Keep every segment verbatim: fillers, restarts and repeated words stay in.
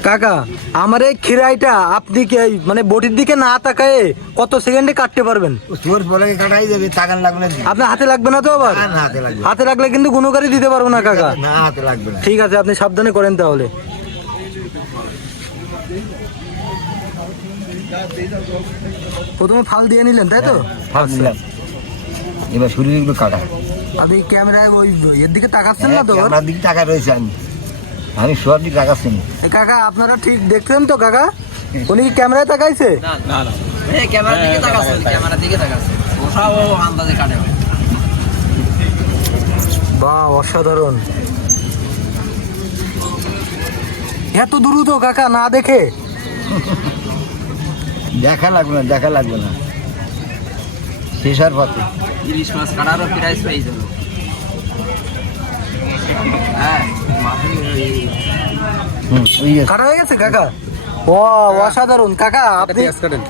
কাকা আমার এই খিরাইটা আপনি কি এই মানে বটির দিকে না তাকায়ে কত সেকেন্ডে কাটতে পারবেন? তোর বলে কাটাই যাবে, তাকান লাগবে না। আপনার হাতে লাগবে না তো আবার? না, না, হাতে লাগবে। হাতে লাগলে কিন্তু গুণকারী দিতে পারবো না কাকা। না, হাতে লাগবে না। ঠিক আছে, আপনি সাবধানে করেন তাহলে। প্রথমে ফাল দিয়ে নিলেন তাই তো? ফাল দিলাম, এবার শুরু এগুলো কাটা। আপনি ক্যামেরায় ওই এর দিকে তাকাচ্ছেন না তো? আমার দিকে টাকা রয়েছে, আমি আমি সবার দিকে তাকাচ্ছি না। এই কাকা আপনারা ঠিক দেখছেন তো কাকা? উনি কি ক্যামেরায় তাকাইছে? না না এই ক্যামেরার দিকে তাকাচ্ছে, ক্যামেরার দিকে তাকাচ্ছে, ওটাও আন্দাজে কাটে। বাহ, অসাধারণ। এত দ্রুত কাকা না দেখে? দেখা লাগবে না, দেখা লাগবে না, শেষার পথে। ইলিশ মাছ কাটারও প্রাইস পেয়ে যাবে। হ্যাঁ হুম, ওই আছে। কাটা হয়ে গেছে কাকা? ও অসাধারণ কাকা, আপনি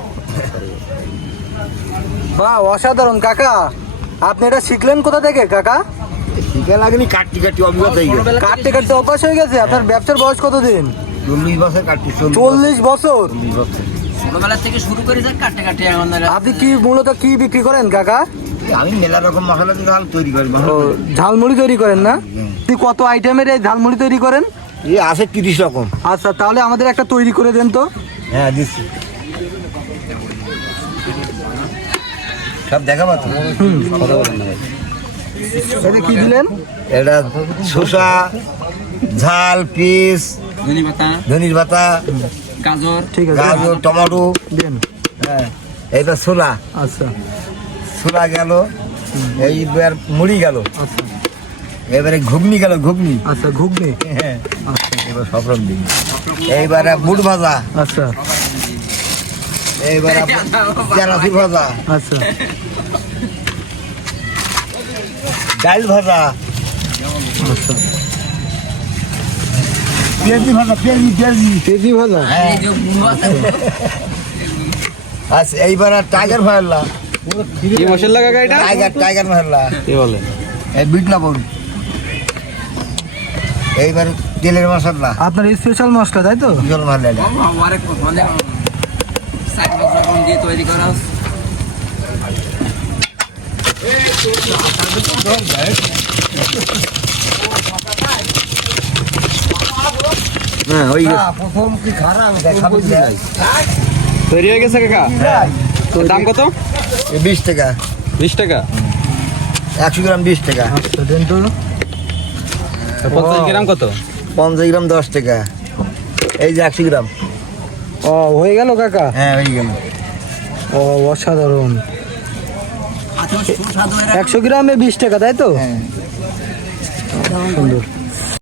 বাহ অসাধারণ কাকা, আপনি এটা শিখলেন কোথা থেকে কাকা? শিখে লাগেনি, কাটটি কাটটি অভিজ্ঞতা হয়ে গেছে। কাটতে কাটতে অভ্যাস হয়ে গেছে। আপনার ব্যবসার বয়স কতদিন? চল্লিশ বছর কাটটি। চল্লিশ বছর? চল্লিশ বছর ছোটবেলা থেকে শুরু করে যাক কাটে কাটে এখন। আপনি কি মূলত কি বিক্রি করেন কাকা? আমি মেলা রকম মশলা দিয়ে ঝাল তৈরি করি। ও, ঝালমুড়ি তৈরি করেন না? আপনি কত আইটেমের এই ঝালমুড়ি তৈরি করেন? এই আছে তিরিশ রকম। আচ্ছা, তাহলে আমাদের একটা তৈরি করে দেন তো। হ্যাঁ দিচ্ছি, সব দেখাবো তো। এটা কি দিলেন? এটা শসা, ঝাল, পিস, ধনি পাতা, ধনির পাতা, গাজর, ঠিক আছে গাজর, টমেটো। দেন। হ্যাঁ, এইবার ছোলা, আচ্ছা ছোলা গেল, এইবার মুড়ি গেল, আচ্ছা এবারে ঘুগনি গেল, ঘুগনি। আচ্ছা ঘুগনি। হ্যাঁ, এবার সব রকম দিই। এইবারে বুট ভাজা, আচ্ছা এইবারে তেরাশি ভাজা, আচ্ছা ডাল ভাজা, আচ্ছা পেঁয়াজি ভাজা, পেঁয়াজি পেঁয়াজি। পেঁয়াজি ভাজা। হ্যাঁ, এই যে গুঁড়ো আছে। আচ্ছা এইবার টাইগার ভাজলা, কি মশলা কাকা এটা? টাইগার টাইগার ভাজলা, কি বলে? এই বিট লবণ। এইবার তেলের মশলা, আপনার স্পেশাল মশলা তাই তো? জল ভাজলা এটা। বাবা, আরেক মানে সাইড বক্স রকম দিয়ে তৈরি করা হচ্ছে। হ্যাঁ, ওই প্রথম কি খারাপ দেখাবো না। তৈরি হয়ে গেছে কাকা? দাম কত? বিশ টাকা, বিশ টাকা। একশো গ্রাম বিশ টাকা, আচ্ছা দেন তো। পঞ্চাশ গ্রাম কত? পঞ্চাশ গ্রাম দশ টাকা, এই যে একশো গ্রাম। ও হয়ে গেল কাকা? হ্যাঁ, হয়ে গেল। ও অসাধারণ। আচ্ছা সুস্বাদু এরকম। একশো গ্রামে বিশ টাকা তাই তো? হ্যাঁ। সুন্দর।